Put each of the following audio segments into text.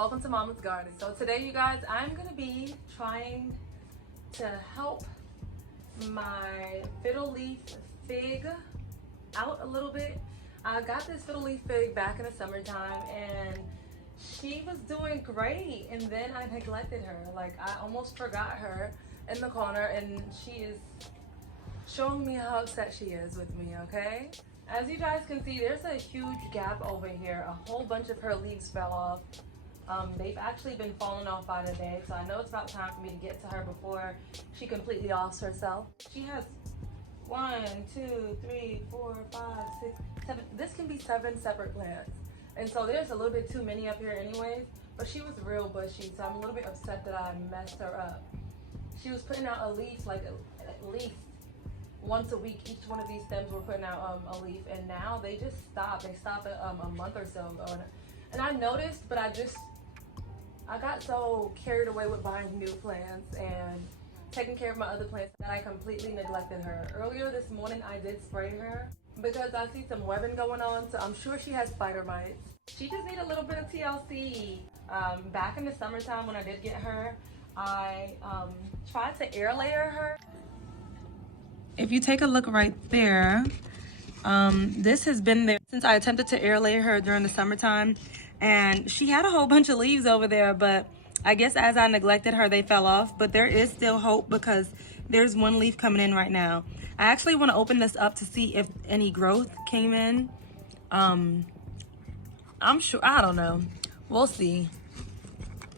welcome to Mama's Garden. So today, you guys, I'm gonna be trying to help my fiddle leaf fig out a little bit. I got this fiddle leaf fig back in the summertime and she was doing great, and then I neglected her. Like, I almost forgot her in the corner, and she is showing me how upset she is with me, okay? As you guys can see, there's a huge gap over here. A whole bunch of her leaves fell off. They've actually been falling off by the day, so I know it's about time for me to get to her before she completely offs herself. She has 1, 2, 3, 4, 5, 6, 7. This can be 7 separate plants. And so there's a little bit too many up here anyways, but she was real bushy, so I'm a little bit upset that I messed her up. She was putting out a leaf like at least once a week. Each one of these stems were putting out a leaf, and now they just stopped. They stopped a month or so ago, and I noticed, but I got so carried away with buying new plants and taking care of my other plants that I completely neglected her. Earlier this morning, I did spray her because I see some webbing going on, so I'm sure she has spider mites. She just needs a little bit of TLC. Back in the summertime when I did get her, I tried to air layer her. If you take a look right there, this has been there since I attempted to air layer her during the summertime, and she had a whole bunch of leaves over there, but I guess as I neglected her, they fell off. But there is still hope because there's one leaf coming in right now. I actually want to open this up to see if any growth came in. I'm sure, I don't know. We'll see.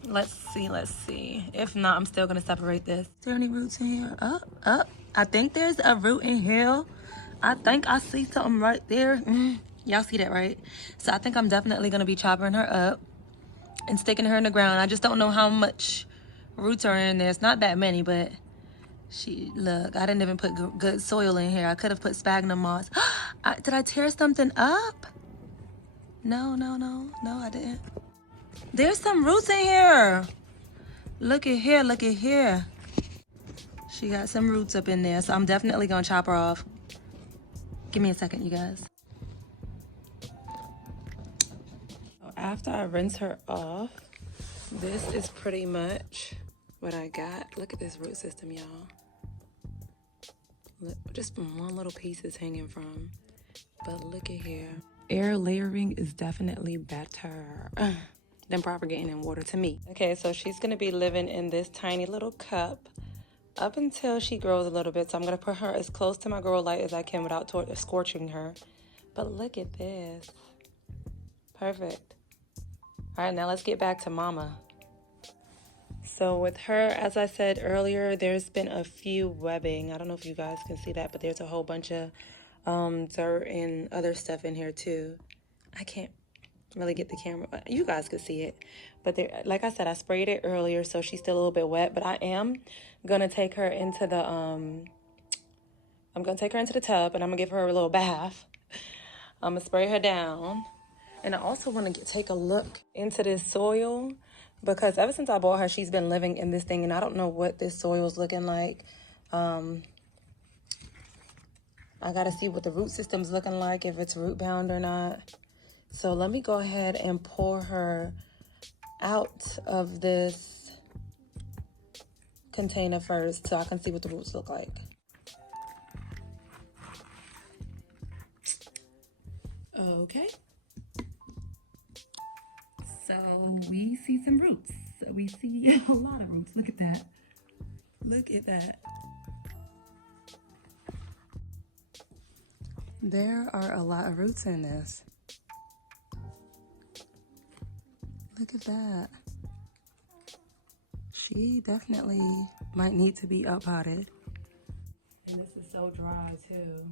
Let's see. If not, I'm still gonna separate this. Is there any roots in here? Up. I think there's a root in here. I think I see something right there. Y'all see that, right? So I think I'm definitely gonna be chopping her up and sticking her in the ground. I just don't know how much roots are in there. It's not that many, but look, I didn't even put good soil in here. I could have put sphagnum moss. Did I tear something up? No, I didn't. There's some roots in here. Look at here. She got some roots up in there, so I'm definitely gonna chop her off. Give me a second, you guys. After I rinse her off, this is pretty much what I got. Look at this root system, y'all. Look, just one little piece is hanging from, but look at here. Air layering is definitely better than propagating in water to me. Okay, so she's gonna be living in this tiny little cup up until she grows a little bit. So I'm gonna put her as close to my grow light as I can without scorching her. But look at this. Perfect. All right, now let's get back to Mama. So with her, as I said earlier, there's been a few webbing. I don't know if you guys can see that, but there's a whole bunch of dirt and other stuff in here too. I can't really get the camera, but you guys could see it. But there, like I said, I sprayed it earlier, so she's still a little bit wet, but I am gonna take her into the tub, and I'm gonna give her a little bath. I'm gonna spray her down. And I also want to take a look into this soil, because ever since I bought her, she's been living in this thing, and I don't know what this soil is looking like. I gotta see what the root system's looking like, if it's root bound or not. So let me go ahead and pour her out of this container first so I can see what the roots look like. Okay. So we see some roots. We see a lot of roots. Look at that. Look at that. There are a lot of roots in this. Look at that. She definitely might need to be uppotted. And this is so dry too.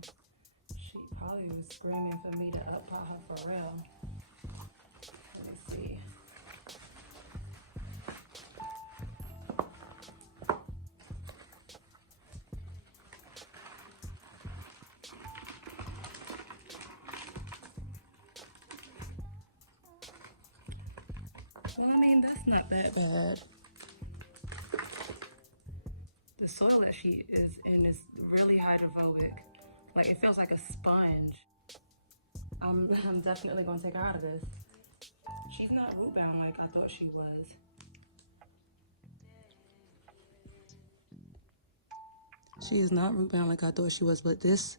She probably was screaming for me to uppot her for real. Let me see. Well, I mean, that's not that bad. The soil that she is in is really hydrophobic. Like, it feels like a sponge. I'm definitely gonna take her out of this. She's she's not root bound like I thought she was. She is not root bound like I thought she was, but this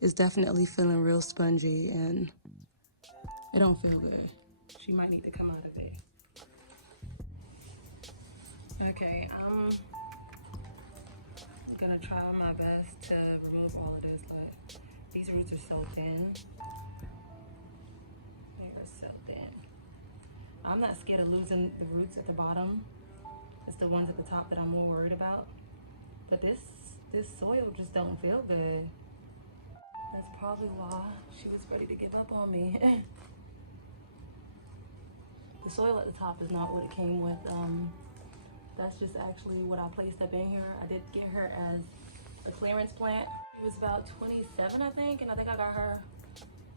is definitely feeling real spongy and it don't feel good. She might need to come out of it. Okay, I'm gonna try my best to remove all of this. Like, these roots are so thin. They are so thin. I'm not scared of losing the roots at the bottom. It's the ones at the top that I'm more worried about. But this soil just don't feel good. That's probably why she was ready to give up on me. The soil at the top is not what it came with. That's just actually what I placed up in here. I did get her as a clearance plant. She was about 27, I think, and I think I got her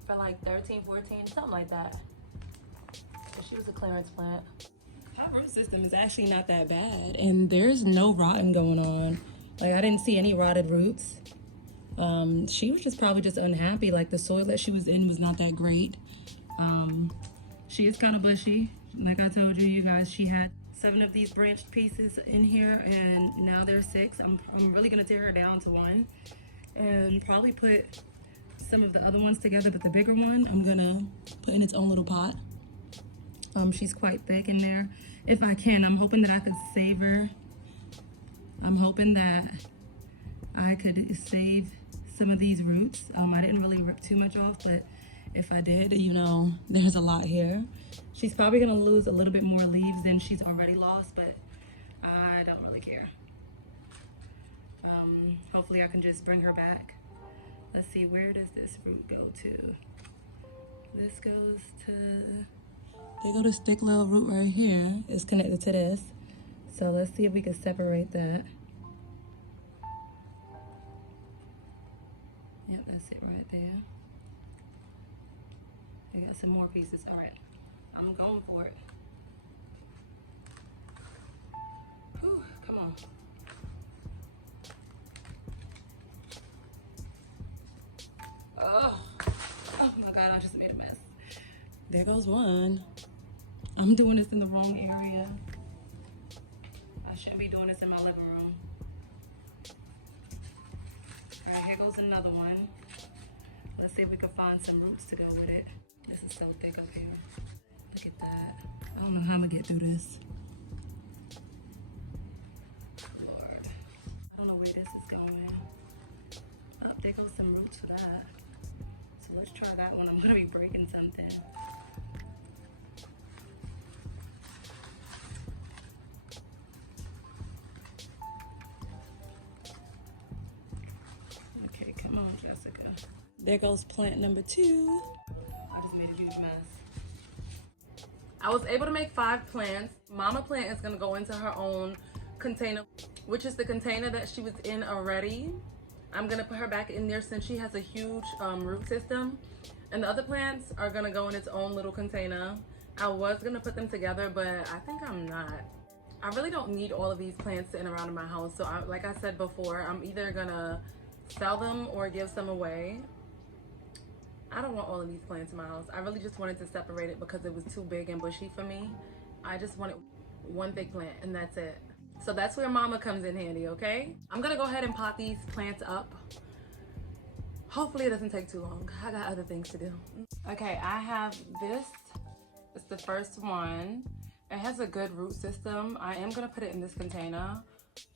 for like 13, 14, something like that. So she was a clearance plant. Her root system is actually not that bad, and there's no rotting going on. Like, I didn't see any rotted roots. She was just probably just unhappy. Like, the soil that she was in was not that great. She is kind of bushy. Like I told you guys, she had 7 of these branched pieces in here, and now there's 6. I'm really gonna tear her down to 1 and probably put some of the other ones together, but the bigger one I'm gonna put in its own little pot. She's quite thick in there. If I can, I'm hoping that I could save her. I'm hoping that I could save some of these roots. I didn't really rip too much off, but if I did, you know, there's a lot here. She's probably gonna lose a little bit more leaves than she's already lost, but I don't really care. Hopefully I can just bring her back. Let's see, where does this root go to? This goes to, they go to stick little root right here. It's connected to this. So let's see if we can separate that. Yep, that's it right there. We got some more pieces. All right, I'm going for it. Whew, come on. Oh my God, I just made a mess. There goes one. I'm doing this in the wrong area. I shouldn't be doing this in my living room. All right, here goes another one. Let's see if we can find some roots to go with it. This is so thick up here. Look at that. I don't know how I'm gonna get through this. Lord. I don't know where this is going. Oh, there goes some roots for that. So let's try that one. I'm gonna be breaking something. Okay, come on, Jessica. There goes plant number 2. I just made a huge mess. I was able to make 5 plants. Mama plant is gonna go into her own container, which is the container that she was in already. I'm gonna put her back in there since she has a huge root system. And the other plants are gonna go in its own little container. I was gonna put them together, but I think I'm not. I really don't need all of these plants sitting around in my house. So like I said before, I'm either gonna sell them or give some away. I don't want all of these plants in my house. I really just wanted to separate it because it was too big and bushy for me. I just wanted one big plant and that's it. So that's where Mama comes in handy, okay? I'm gonna go ahead and pot these plants up. Hopefully it doesn't take too long. I got other things to do. Okay, I have this. It's the first one. It has a good root system. I am gonna put it in this container.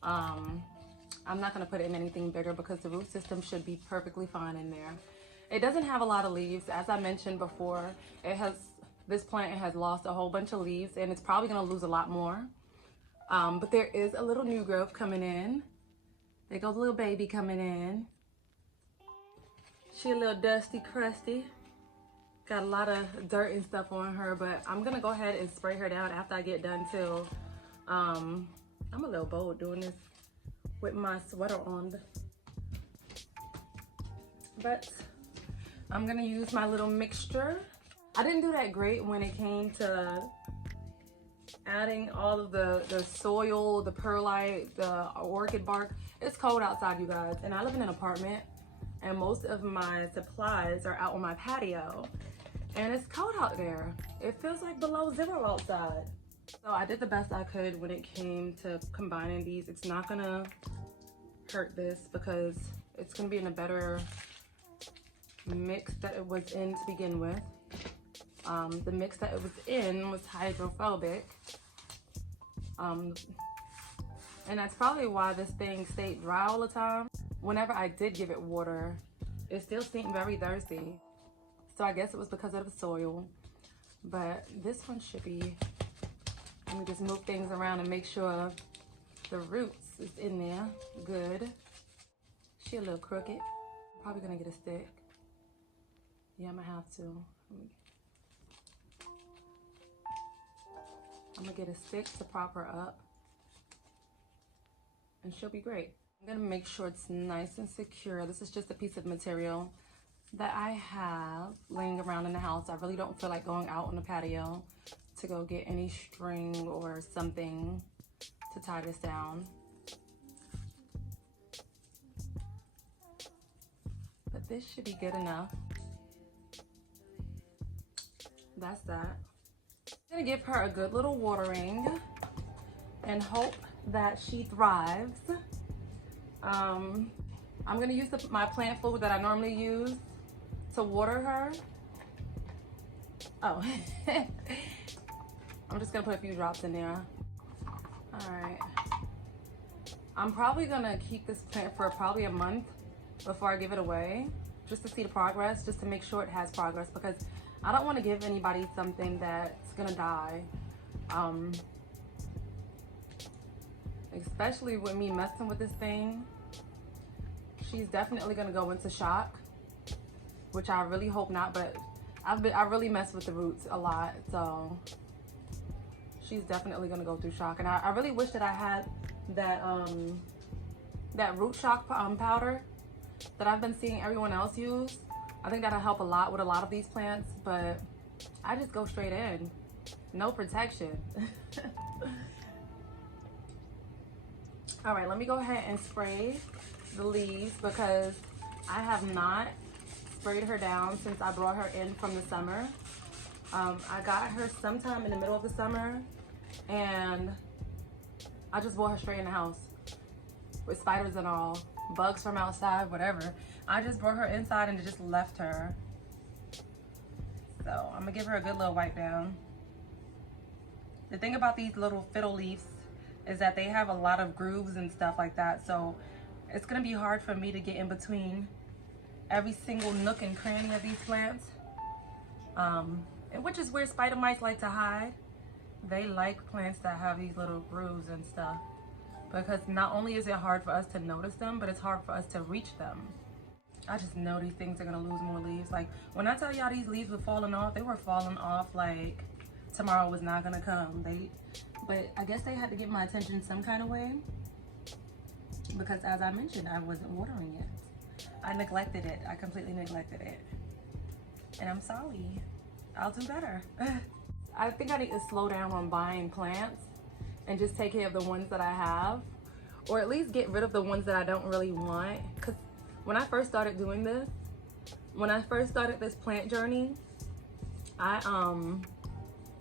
I'm not gonna put it in anything bigger because the root system should be perfectly fine in there. It doesn't have a lot of leaves. As I mentioned before, this plant has lost a whole bunch of leaves and it's probably gonna lose a lot more. But there is a little new growth coming in. There goes a little baby coming in. She a little dusty, crusty. Got a lot of dirt and stuff on her, but I'm gonna go ahead and spray her down after I get done too. I'm a little bold doing this with my sweater on. But I'm gonna use my little mixture. I didn't do that great when it came to adding all of the soil, the perlite, the orchid bark. It's cold outside, you guys, and I live in an apartment and most of my supplies are out on my patio. And it's cold out there. It feels like below 0 outside. So I did the best I could when it came to combining these. It's not gonna hurt this because it's gonna be in a better mix that it was in to begin with. The mix that it was in was hydrophobic. And that's probably why this thing stayed dry all the time. Whenever I did give it water, it still seemed very thirsty. So I guess it was because of the soil. But this one should be, let me just move things around and make sure the roots is in there good. She a little crooked. Probably gonna get a stick. Yeah, I'm gonna have to. I'm gonna get a stick to prop her up and she'll be great. I'm gonna make sure it's nice and secure. This is just a piece of material that I have laying around in the house. I really don't feel like going out on the patio to go get any string or something to tie this down. But this should be good enough. That's that. I'm gonna give her a good little watering and hope that she thrives. I'm gonna use my plant food that I normally use to water her. Oh, I'm just gonna put a few drops in there. All right. I'm probably gonna keep this plant for probably a month before I give it away, just to see the progress, just to make sure it has progress, because I don't want to give anybody something that's gonna die. Especially with me messing with this thing. She's definitely gonna go into shock, which I really hope not, but I really mess with the roots a lot, so she's definitely gonna go through shock. And I really wish that I had that that root shock powder that I've been seeing everyone else use. I think that'll help a lot with a lot of these plants, but I just go straight in, no protection. All right, let me go ahead and spray the leaves because I have not sprayed her down since I brought her in from the summer. I got her sometime in the middle of the summer and I just brought her straight in the house with spiders and all, bugs from outside, whatever. I just brought her inside and just left her. So I'm gonna give her a good little wipe down. The thing about these little fiddle leaves is that they have a lot of grooves and stuff like that, so it's gonna be hard for me to get in between every single nook and cranny of these plants, and which is where spider mites like to hide. They like plants that have these little grooves and stuff, because not only is it hard for us to notice them, but it's hard for us to reach them. I just know these things are gonna lose more leaves. Like when I tell y'all these leaves were falling off, they were falling off like tomorrow was not gonna come. But I guess they had to get my attention some kind of way, because as I mentioned, I wasn't watering it. I neglected it. I completely neglected it. And I'm sorry. I'll do better. I think I need to slow down on buying plants and just take care of the ones that I have, or at least get rid of the ones that I don't really want. Because when I first started doing this, when I first started this plant journey, I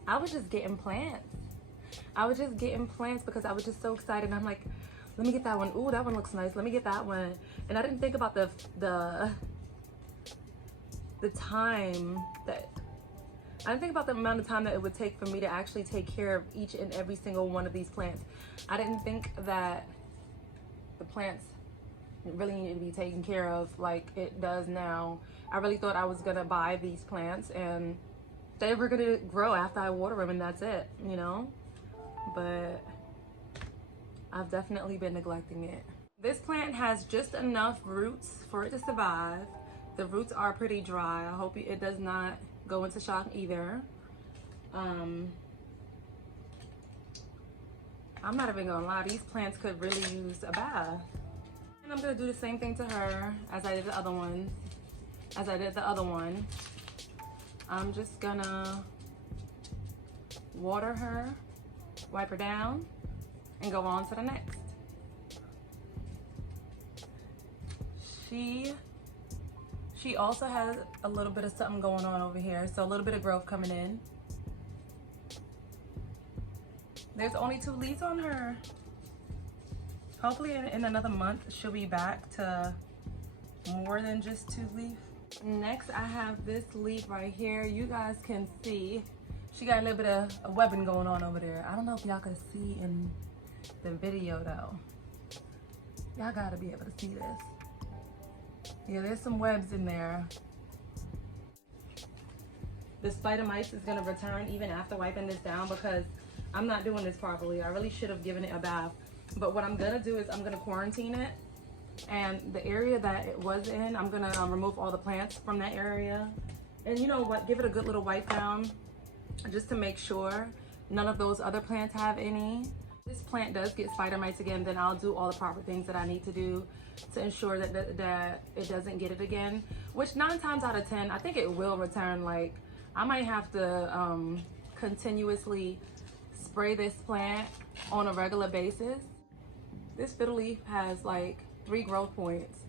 was just getting plants. I was just getting plants because I was just so excited. And I'm like, let me get that one. Ooh, that one looks nice. Let me get that one. And I didn't think about the time that, I didn't think about the amount of time that it would take for me to actually take care of each and every single one of these plants. I didn't think that the plants really needed to be taken care of like it does now. I really thought I was gonna buy these plants and they were gonna grow after I water them and that's it, you know? But I've definitely been neglecting it. This plant has just enough roots for it to survive. The roots are pretty dry. I hope it does not go into shock either. I'm not even gonna lie, these plants could really use a bath. And I'm gonna do the same thing to her as I did the other one. I'm just gonna water her, wipe her down, and go on to the next. She also has a little bit of something going on over here, so a little bit of growth coming in. There's only 2 leaves on her. Hopefully in another month she'll be back to more than just 2 leaves. Next I have this leaf right here. You guys can see she got a little bit of a webbing going on over there. I don't know if y'all can see in the video though. Y'all gotta be able to see this. Yeah, there's some webs in there. The spider mites is gonna return even after wiping this down because I'm not doing this properly. I really should have given it a bath. But what I'm gonna do is I'm gonna quarantine it. And the area that it was in, I'm gonna remove all the plants from that area. And you know what, give it a good little wipe down just to make sure none of those other plants have any. This plant does get spider mites again, then I'll do all the proper things that I need to do to ensure that it doesn't get it again. Which 9 times out of 10, I think it will return. Like, I might have to continuously spray this plant on a regular basis. This fiddle leaf has like 3 growth points.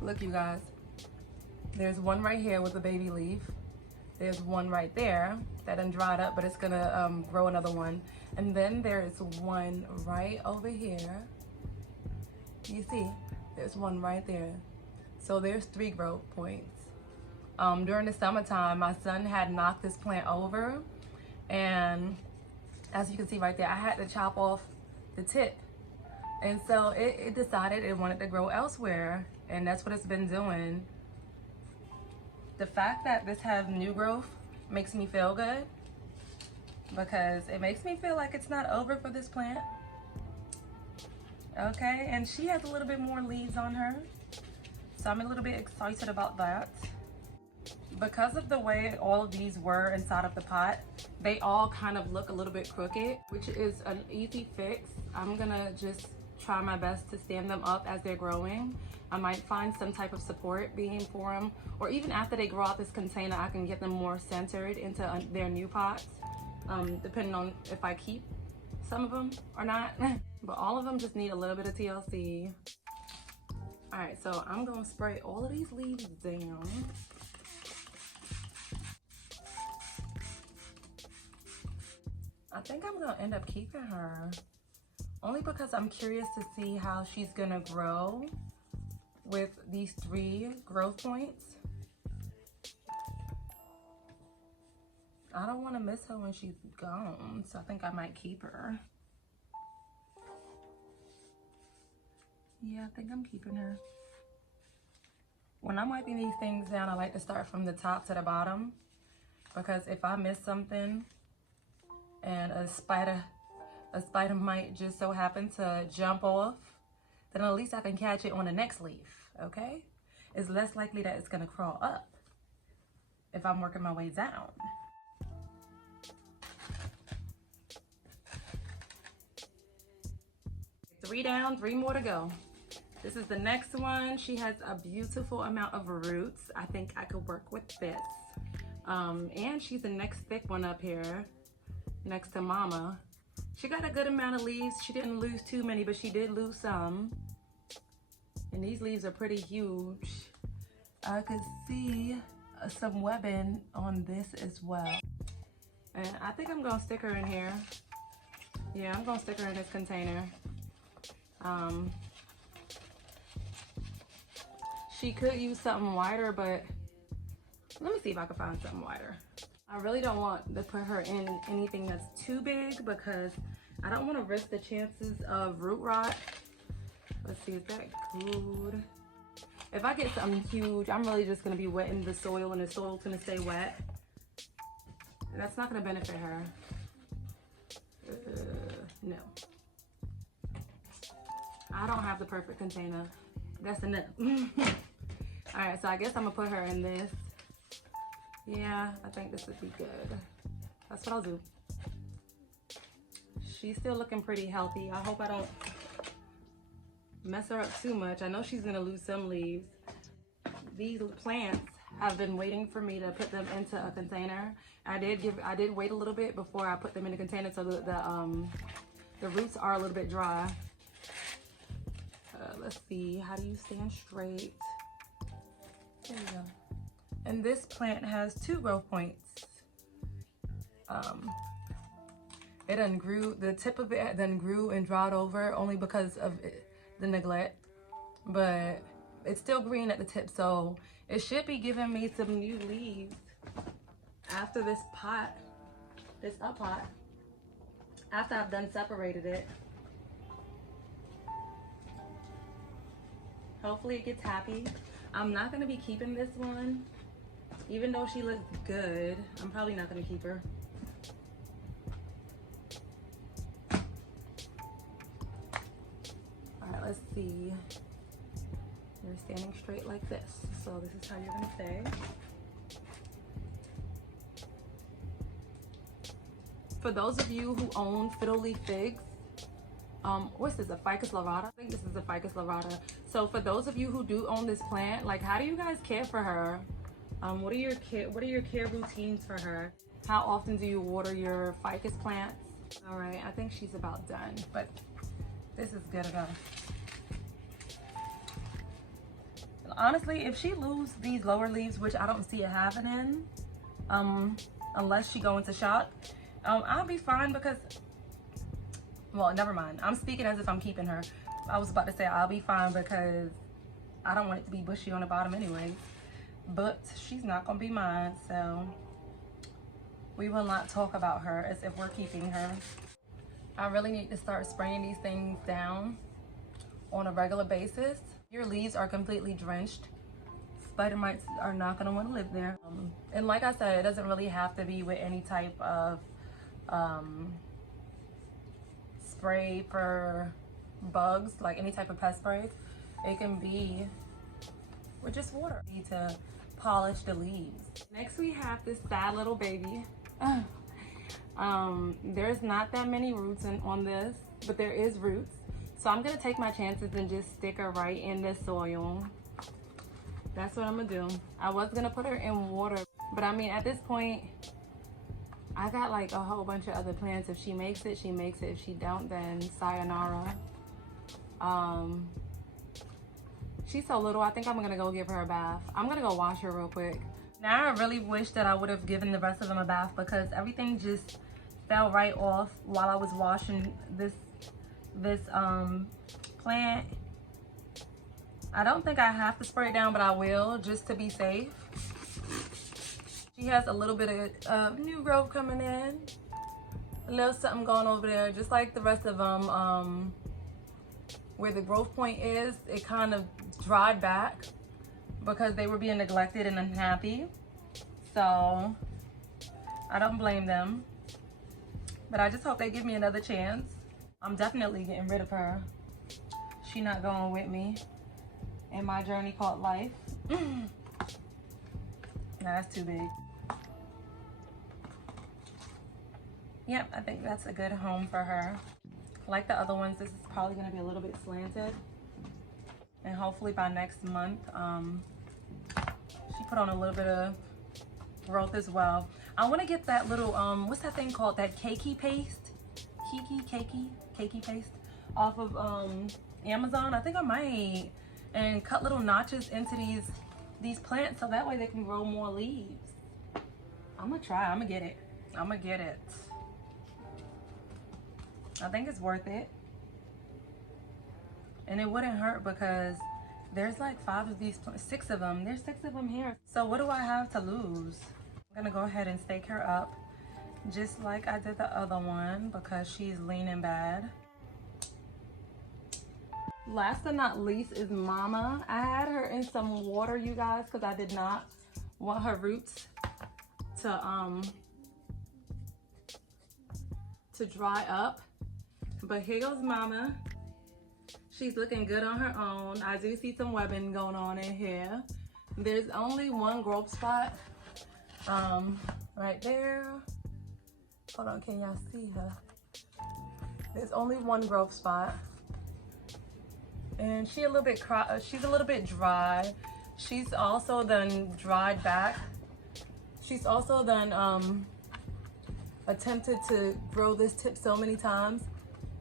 Look, you guys, there's one right here with a baby leaf. There's one right there that done dried up, but it's gonna grow another one. And then there is one right over here. You see, there's one right there. So there's 3 growth points. During the summertime, my son had knocked this plant over, and as you can see right there, I had to chop off the tip. And so it decided it wanted to grow elsewhere, and that's what it's been doing. The fact that this has new growth makes me feel good because it makes me feel like it's not over for this plant. Okay, and she has a little bit more leaves on her, so I'm a little bit excited about that. Because of the way all of these were inside of the pot, they all kind of look a little bit crooked, which is an easy fix. I'm gonna just try my best to stand them up as they're growing. I might find some type of support beam for them, or even after they grow out this container, I can get them more centered into their new pots, depending on if I keep some of them or not. But all of them just need a little bit of TLC. All right, so I'm gonna spray all of these leaves down. I think I'm gonna end up keeping her, only because I'm curious to see how she's gonna grow with these 3 growth points. I don't want to miss her when she's gone, so I think I might keep her. Yeah, I think I'm keeping her. When I'm wiping these things down, I like to start from the top to the bottom, because if I miss something and a spider might just so happen to jump off, then at least I can catch it on the next leaf, okay? It's less likely that it's gonna crawl up if I'm working my way down. Three down, 3 more to go. This is the next one. She has a beautiful amount of roots. I think I could work with this. And she's the next thick one up here, next to Mama. She got a good amount of leaves. She didn't lose too many, but she did lose some. And these leaves are pretty huge. I could see some webbing on this as well. And I think I'm gonna stick her in here. Yeah, I'm gonna stick her in this container. She could use something wider, but let me see if I can find something wider. I really don't want to put her in anything that's too big because I don't want to risk the chances of root rot. Let's see, is that good? If I get something huge, I'm really just going to be wetting the soil, and the soil's going to stay wet. That's not going to benefit her. No. I don't have the perfect container. That's enough. All right, so I guess I'm gonna put her in this. Yeah, I think this would be good. That's what I'll do. She's still looking pretty healthy. I hope I don't mess her up too much. I know she's gonna lose some leaves. These plants have been waiting for me to put them into a container. I did wait a little bit before I put them in the container, so the roots are a little bit dry. Let's see, how do you stand straight? There you go. And this plant has 2 growth points. It done grew, the tip of it then grew and dried over only because of the neglect, but it's still green at the tip, so it should be giving me some new leaves after this pot, this up pot, after I've done separated it. Hopefully it gets happy. I'm not gonna be keeping this one, even though she looks good. I'm probably not gonna keep her. Let's see. You're standing straight like this. So this is how you're gonna stay. For those of you who own fiddle leaf figs, what's this, a Ficus lyrata? I think this is a Ficus lyrata. So for those of you who do own this plant, like, how do you guys care for her? What are your care routines for her? How often do you water your ficus plants? All right, I think she's about done, but this is good enough. Honestly, if she loses these lower leaves, which I don't see it happening, unless she go into shock, I'll be fine because, well, never mind. I'm speaking as if I'm keeping her. I was about to say I'll be fine because I don't want it to be bushy on the bottom anyway, but she's not gonna be mine, so we will not talk about her as if we're keeping her. I really need to start spraying these things down on a regular basis. Your leaves are completely drenched. Spider mites are not gonna wanna live there. And like I said, it doesn't really have to be with any type of spray for bugs, like any type of pest spray. It can be with just water. You need to polish the leaves. Next we have this sad little baby. There's not that many roots on this, but there is roots. So I'm gonna take my chances and just stick her right in the soil. That's what I'm gonna do. I was gonna put her in water, but I mean, at this point, I got like a whole bunch of other plants. If she makes it, she makes it. If she don't, then sayonara. She's so little, I think I'm gonna go give her a bath. I'm gonna go wash her real quick. Now I really wish that I would have given the rest of them a bath because everything just fell right off while I was washing this plant. I don't think I have to spray it down, but I will just to be safe. She has a little bit of new growth coming in, a little something going over there, just like the rest of them. Where the growth point is, it kind of dried back because they were being neglected and unhappy. So I don't blame them, but I just hope they give me another chance. I'm definitely getting rid of her. She's not going with me in my journey called life. Nah, that's too big. Yep, I think that's a good home for her. Like the other ones, this is probably gonna be a little bit slanted. And hopefully by next month, she put on a little bit of growth as well. I wanna get that little, what's that thing called? That cakey paste? Cakey paste off of Amazon. I think I might. And cut little notches into these plants so that way they can grow more leaves. I'm gonna try, I'm gonna get it. I'm gonna get it. I think it's worth it. And it wouldn't hurt because there's like 5 of these, 6 of them. There's 6 of them here. So what do I have to lose? I'm gonna go ahead and stake her up just like I did the other one because she's leaning bad. Last but not least is Mama. I had her in some water, you guys, because I did not want her roots to dry up. But here goes Mama. She's looking good on her own. I do see some webbing going on in here. There's only one growth spot right there. Hold on, can y'all see her? There's only one growth spot. And she's a little bit dry. She's also then dried back. She's also then attempted to grow this tip so many times,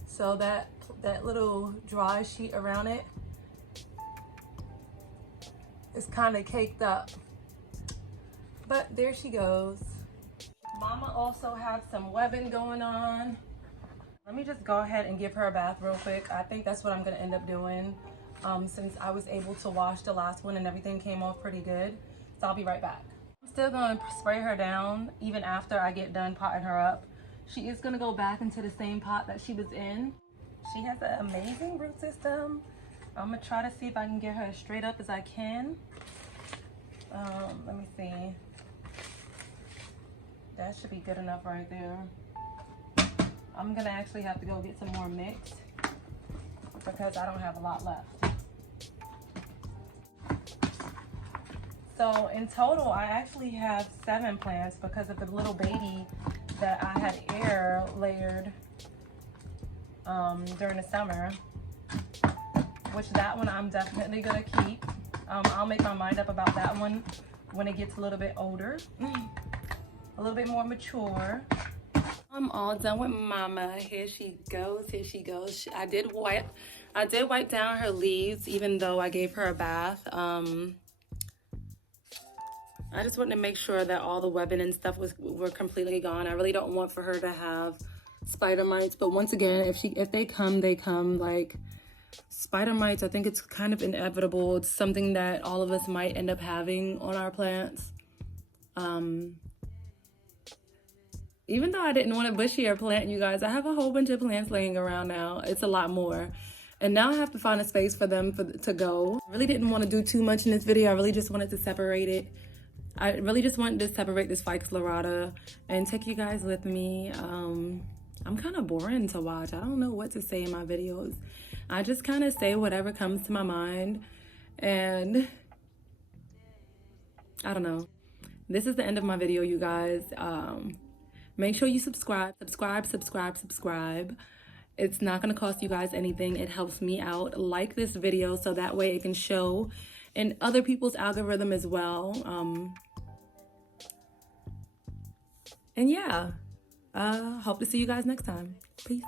so that little dry sheet around it It's kind of caked up. But there she goes. Mama also has some webbing going on. Let me just go ahead and give her a bath real quick. I think that's what I'm gonna end up doing since I was able to wash the last one and everything came off pretty good. So I'll be right back. I'm still gonna spray her down even after I get done potting her up. She is gonna go back into the same pot that she was in. She has an amazing root system. I'm gonna try to see if I can get her as straight up as I can. Let me see. That should be good enough right there. I'm gonna actually have to go get some more mix because I don't have a lot left. So in total, I actually have 7 plants because of the little baby that I had air layered during the summer, which that one I'm definitely gonna keep. I'll make my mind up about that one when it gets a little bit older, a little bit more mature. I'm all done with Mama. Here she goes. Here she goes. I did wipe down her leaves, even though I gave her a bath. I just wanted to make sure that all the webbing and stuff were completely gone. I really don't want for her to have spider mites, but once again, if they come, they come. Like spider mites, I think it's kind of inevitable. It's something that all of us might end up having on our plants. Even though I didn't want a bushier plant, you guys, I have a whole bunch of plants laying around now. It's a lot more. And now I have to find a space for them to go. I really didn't want to do too much in this video. I really just wanted to separate it. I really just wanted to separate this Ficus lyrata and take you guys with me. I'm kind of boring to watch. I don't know what to say in my videos. I just kind of say whatever comes to my mind. And I don't know. This is the end of my video, you guys. Make sure you subscribe. It's not going to cost you guys anything. It helps me out. Like this video so that way it can show in other people's algorithm as well. And yeah, hope to see you guys next time. Peace.